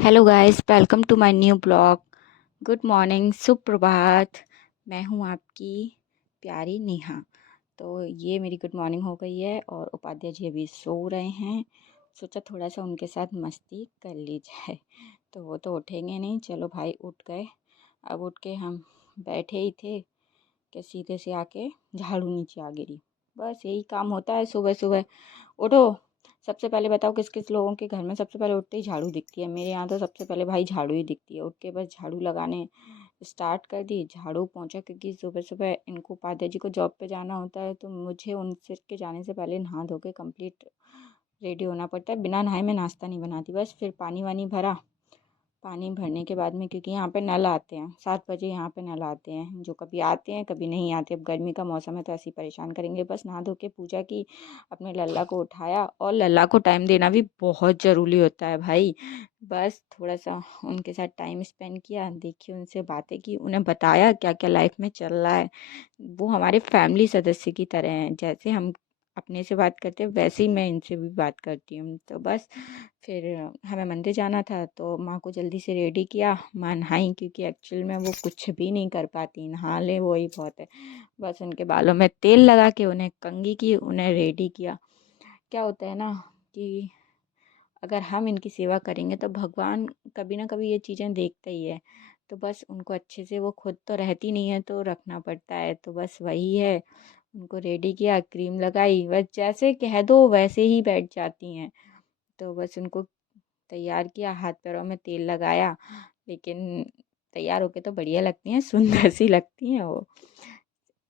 Hello guys, welcome to my new blog. Good morning, सुप्रभात। मैं हूं आपकी प्यारी नेहा। तो ये मेरी गुड मॉर्निंग हो गई है और उपाध्याय जी अभी सो रहे हैं। सोचा थोड़ा सा उनके साथ मस्ती कर ली जाए। तो वो तो उठेंगे नहीं। चलो भाई, उठ गए। अब उठ के हम बैठे ही थे कि सीधे से आके झाड़ू नीचे आ गिरी। बस यही काम होता है सुबह सुबह। उठो। सबसे पहले बताओ किस किस लोगों के घर में सबसे पहले उठते ही झाड़ू दिखती है। मेरे यहाँ तो सबसे पहले भाई झाड़ू ही दिखती है। उठ के बस झाड़ू लगाने स्टार्ट कर दी, झाड़ू पहुंचा, क्योंकि सुबह सुबह इनको उपाध्याय जी को जॉब पे जाना होता है, तो मुझे उनसे के जाने से पहले नहा धो के कंप्लीट रेडी होना पड़ता है। बिना नहाए मैं नाश्ता नहीं बनाती। बस फिर पानी वानी भरा। पानी भरने के बाद में, क्योंकि यहाँ पे नल आते हैं 7 बजे, यहाँ पे नल आते हैं, जो कभी आते हैं कभी नहीं आते। अब गर्मी का मौसम है तो ऐसे ही परेशान करेंगे। बस नहा धो के पूजा की, अपने लल्ला को उठाया। और लल्ला को टाइम देना भी बहुत ज़रूरी होता है भाई। बस थोड़ा सा उनके साथ टाइम स्पेंड किया, देखिए उनसे बातें की, उन्हें बताया क्या क्या लाइफ में चल रहा है। वो हमारे फैमिली सदस्य की तरह हैं। जैसे हम अपने से बात करते हैं वैसे ही मैं इनसे भी बात करती हूँ। तो बस फिर हमें मंदिर जाना था, तो माँ को जल्दी से रेडी किया। माँ नहाई, क्योंकि एक्चुअल में वो कुछ भी नहीं कर पाती, नहा ले वही बहुत है। बस उनके बालों में तेल लगा के उन्हें कंघी की, उन्हें रेडी किया। क्या होता है ना कि अगर हम इनकी सेवा करेंगे तो भगवान कभी ना कभी ये चीज़ें देखता ही है। तो बस उनको अच्छे से, वो खुद तो रहती नहीं है तो रखना पड़ता है, तो बस वही है। उनको रेडी किया, क्रीम लगाई, बस जैसे कह दो वैसे ही बैठ जाती हैं। तो बस उनको तैयार किया, हाथ पैरों में तेल लगाया। लेकिन तैयार होके तो बढ़िया लगती हैं, सुंदर सी लगती हैं वो।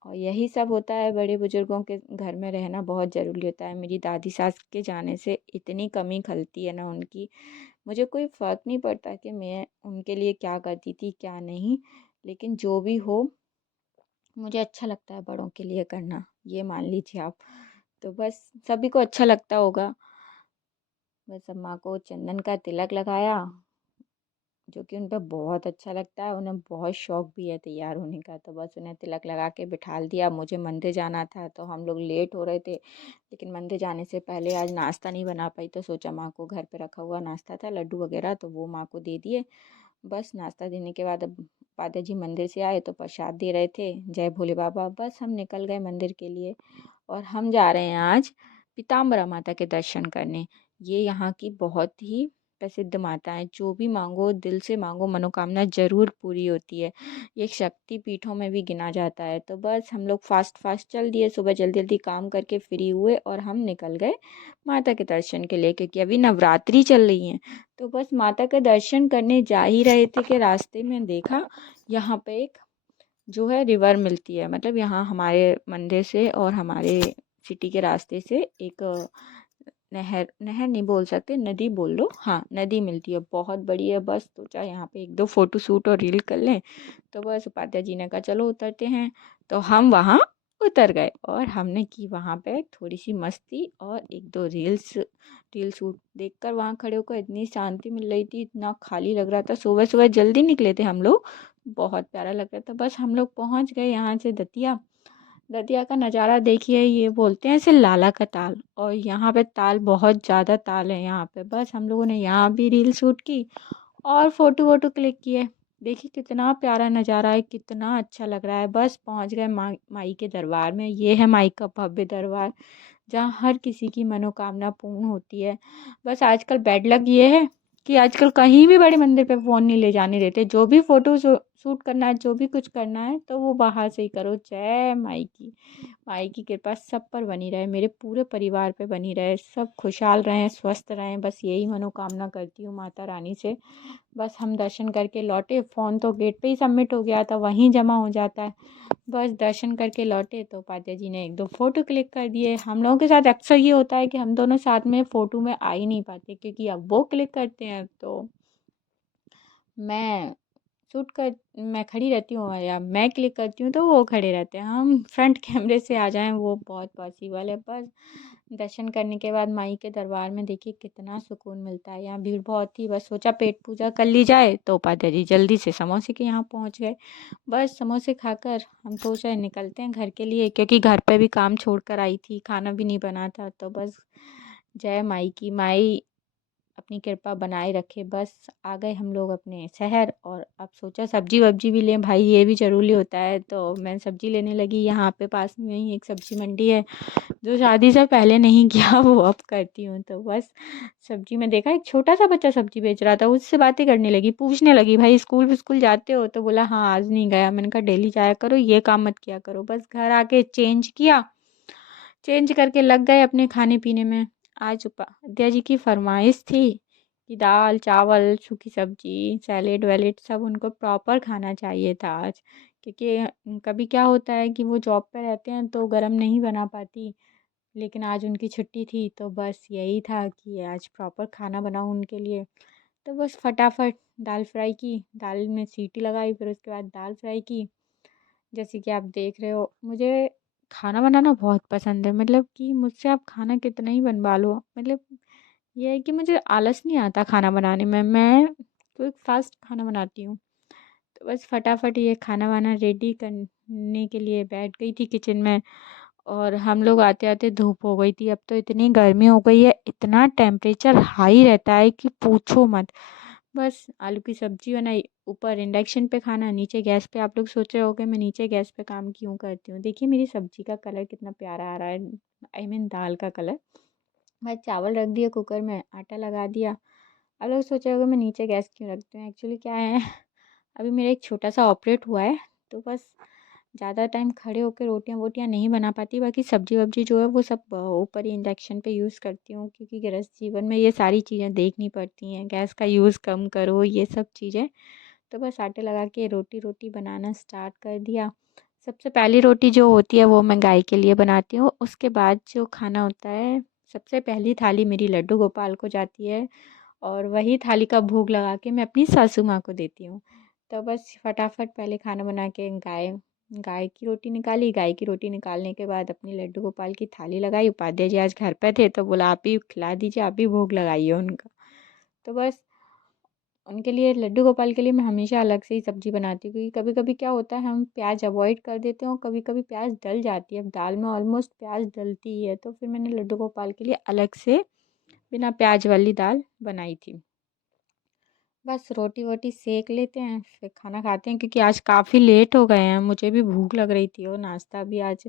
और यही सब होता है, बड़े बुजुर्गों के घर में रहना बहुत ज़रूरी होता है। मेरी दादी सास के जाने से इतनी कमी खलती है ना उनकी। मुझे कोई फ़र्क नहीं पड़ता कि मैं उनके लिए क्या करती थी क्या नहीं, लेकिन जो भी हो, मुझे अच्छा लगता है बड़ों के लिए करना, ये मान लीजिए आप। तो बस सभी को अच्छा लगता होगा। बस अम्मा को चंदन का तिलक लगाया, जो कि उन पर बहुत अच्छा लगता है। उन्हें बहुत शौक भी है तैयार होने का। तो बस उन्हें तिलक लगा के बिठाल दिया। मुझे मंदिर जाना था तो हम लोग लेट हो रहे थे, लेकिन मंदिर जाने से पहले आज नाश्ता नहीं बना पाई, तो सोचा माँ को घर पे रखा हुआ नाश्ता था, लड्डू वगैरह, तो वो माँ को दे दिए। बस नाश्ता देने के बाद अब पादा जी मंदिर से आए तो प्रसाद दे रहे थे, जय भोले बाबा। बस हम निकल गए मंदिर के लिए। और हम जा रहे हैं आज पीताम्बरा माता के दर्शन करने। ये यहाँ की बहुत ही प्रसिद्ध माता है। जो भी मांगो, दिल से मांगो, मनोकामना जरूर पूरी होती है। ये शक्ति पीठों में भी गिना जाता है। तो बस हम लोग फास्ट फास्ट चल दिए, सुबह जल्दी जल्दी काम करके फ्री हुए और हम निकल गए माता के दर्शन के लिए, क्योंकि अभी नवरात्रि चल रही है। तो बस माता के दर्शन करने जा ही रहे थे कि रास्ते में देखा यहाँ पे एक जो है रिवर मिलती है। मतलब यहाँ हमारे मंदिर से और हमारे सिटी के रास्ते से एक नहर, नहर नहीं बोल सकते, नदी बोल लो, हाँ नदी मिलती है, बहुत बड़ी है। बस सोचा यहाँ पे एक दो फोटो शूट और रील कर लें। तो बस उपाध्याय जी ने कहा चलो उतरते हैं। तो हम वहाँ उतर गए और हमने की वहाँ पे थोड़ी सी मस्ती और एक दो रील शूट। देखकर वहाँ खड़े होकर इतनी शांति मिल रही थी, इतना खाली लग रहा था। सुबह सुबह जल्दी निकले थे हम लोग, बहुत प्यारा लग रहा था। बस हम लोग पहुँच गए यहाँ से दतिया। दतिया का नज़ारा देखिए, ये बोलते हैं इसे लाला का ताल, और यहाँ पे ताल, बहुत ज़्यादा ताल है यहाँ पे। बस हम लोगों ने यहाँ भी रील शूट की और फोटो वोटो क्लिक किए। देखिए कितना प्यारा नज़ारा है, कितना अच्छा लग रहा है। बस पहुँच गए माई के दरबार में। ये है माई का भव्य दरबार, जहाँ हर किसी की मनोकामना पूर्ण होती है। बस आजकल बैड लक ये है कि आजकल कहीं भी बड़े मंदिर पे फ़ोन नहीं ले जाने देते। जो भी फ़ोटो शूट करना है, जो भी कुछ करना है, तो वो बाहर से ही करो। जय माई की। माई की कृपा सब पर बनी रहे, मेरे पूरे परिवार पे बनी रहे, सब खुशहाल रहें, स्वस्थ रहें, बस यही मनोकामना करती हूँ माता रानी से। बस हम दर्शन करके लौटे। फ़ोन तो गेट पे ही सबमिट हो गया था, वहीं जमा हो जाता है। बस दर्शन करके लौटे तो पात्या जी ने एक दो फ़ोटो क्लिक कर दिए। हम लोगों के साथ अक्सर ये होता है कि हम दोनों साथ में फ़ोटो में आ ही नहीं पाते, क्योंकि अब वो क्लिक करते हैं तो मैं मैं खड़ी रहती हूँ, या मैं क्लिक करती हूँ तो वो खड़े रहते हैं। हम फ्रंट कैमरे से आ जाएं वो बहुत पॉसिबल है। बस दर्शन करने के बाद माई के दरबार में देखिए कितना सुकून मिलता है। यहाँ भीड़ बहुत थी, बस सोचा पेट पूजा कर ली जाए, तो उपाध्याय जी जल्दी से समोसे के यहाँ पहुँच गए। बस समोसे खाकर हम सोचा निकलते हैं घर के लिए, क्योंकि घर पे भी काम छोड़ कर आई थी, खाना भी नहीं बना था। तो बस जय माई की। माई अपनी कृपा बनाए रखे। बस आ गए हम लोग अपने शहर, और अब सोचा सब्जी वब्जी भी लें भाई, ये भी ज़रूरी होता है। तो मैं सब्जी लेने लगी। यहाँ पे पास में ही एक सब्जी मंडी है, जो शादी से पहले नहीं किया वो अब करती हूँ। तो बस सब्जी में देखा एक छोटा सा बच्चा सब्जी बेच रहा था, उससे बातें करने लगी, पूछने लगी भाई स्कूल जाते हो? तो बोला हाँ आज नहीं गया। मैंने कहा डेली जाया करो, ये काम मत किया करो। बस घर आके चेंज किया, चेंज करके लग गए अपने खाने पीने में। आज उपाध्याय जी की फरमाइश थी कि दाल चावल सूखी सब्जी सैलेड वैलेड सब उनको प्रॉपर खाना चाहिए था आज, क्योंकि कभी क्या होता है कि वो जॉब पे रहते हैं तो गरम नहीं बना पाती। लेकिन आज उनकी छुट्टी थी, तो बस यही था कि आज प्रॉपर खाना बनाऊँ उनके लिए। तो बस फटाफट दाल फ्राई की, दाल में सीटी लगाई, फिर उसके बाद दाल फ्राई की। जैसे कि आप देख रहे हो, मुझे खाना बनाना बहुत पसंद है। मतलब कि मुझसे आप खाना कितना ही बनवा लो, मतलब ये है कि मुझे आलस नहीं आता खाना बनाने में। मैं क्विक फास्ट खाना बनाती हूँ। तो बस फटाफट ये खाना वाना रेडी करने के लिए बैठ गई थी किचन में। और हम लोग आते आते धूप हो गई थी। अब तो इतनी गर्मी हो गई है, इतना टेम्परेचर हाई रहता है कि पूछो मत। बस आलू की सब्जी बनाई, ऊपर इंडक्शन पे खाना, नीचे गैस पे। आप लोग सोच रहे होगे मैं नीचे गैस पे काम क्यों करती हूँ। देखिए मेरी सब्जी का कलर कितना प्यारा आ रहा है, आई मीन दाल का कलर। मैं चावल रख दिया कुकर में, आटा लगा दिया। आप लोग सोच रहे होगे मैं नीचे गैस क्यों रखती हूँ। एक्चुअली क्या है, अभी मेरा एक छोटा सा ऑपरेट हुआ है, तो बस ज़्यादा टाइम खड़े होकर रोटियां वोटियां नहीं बना पाती। बाकी सब्जी वब्जी जो है वो सब ऊपर ही इंडक्शन पे यूज़ करती हूँ, क्योंकि गृहस्थ जीवन में ये सारी चीज़ें देखनी पड़ती हैं। गैस का यूज़ कम करो, ये सब चीज़ें। तो बस आटे लगा के रोटी रोटी बनाना स्टार्ट कर दिया। सबसे पहली रोटी जो होती है वो मैं गाय के लिए बनाती हूँ। उसके बाद जो खाना होता है, सबसे पहली थाली मेरी लड्डू गोपाल को जाती है, और वही थाली का भोग लगा के मैं अपनी सासू माँ को देती हूँ। तो बस फटाफट पहले खाना बना के गाय गाय की रोटी निकाली। गाय की रोटी निकालने के बाद अपनी लड्डू गोपाल की थाली लगाई। उपाध्याय जी आज घर पे थे, तो बोला आप ही खिला दीजिए, आप ही भोग लगाइए उनका। तो बस उनके लिए, लड्डू गोपाल के लिए मैं हमेशा अलग से ही सब्जी बनाती हूँ, क्योंकि कभी कभी क्या होता है हम प्याज अवॉइड कर देते हैं, और कभी कभी प्याज डल जाती है। अब दाल में ऑलमोस्ट प्याज डलती ही है, तो फिर मैंने लड्डू गोपाल के लिए अलग से बिना प्याज वाली दाल बनाई थी। बस रोटी वोटी सेक लेते हैं, फिर खाना खाते हैं, क्योंकि आज काफ़ी लेट हो गए हैं। मुझे भी भूख लग रही थी, और नाश्ता भी आज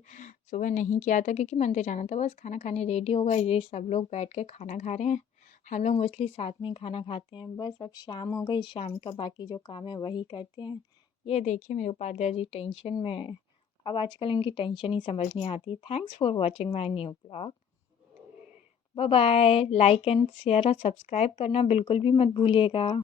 सुबह नहीं किया था क्योंकि मंदिर जाना था। बस खाना खाने रेडी हो गए, ये सब लोग बैठ के खाना खा रहे हैं। हम लोग मोस्टली साथ में ही खाना खाते हैं। बस अब शाम हो गई, शाम का बाकी जो काम है वही करते हैं। ये देखिए मेरे उपाध्याय जी टेंशन में है। अब आजकल इनकी टेंशन ही समझ नहीं आती। Thanks for watching my new blog. Bye bye. Like and share और सब्सक्राइब करना बिल्कुल भी मत भूलिएगा।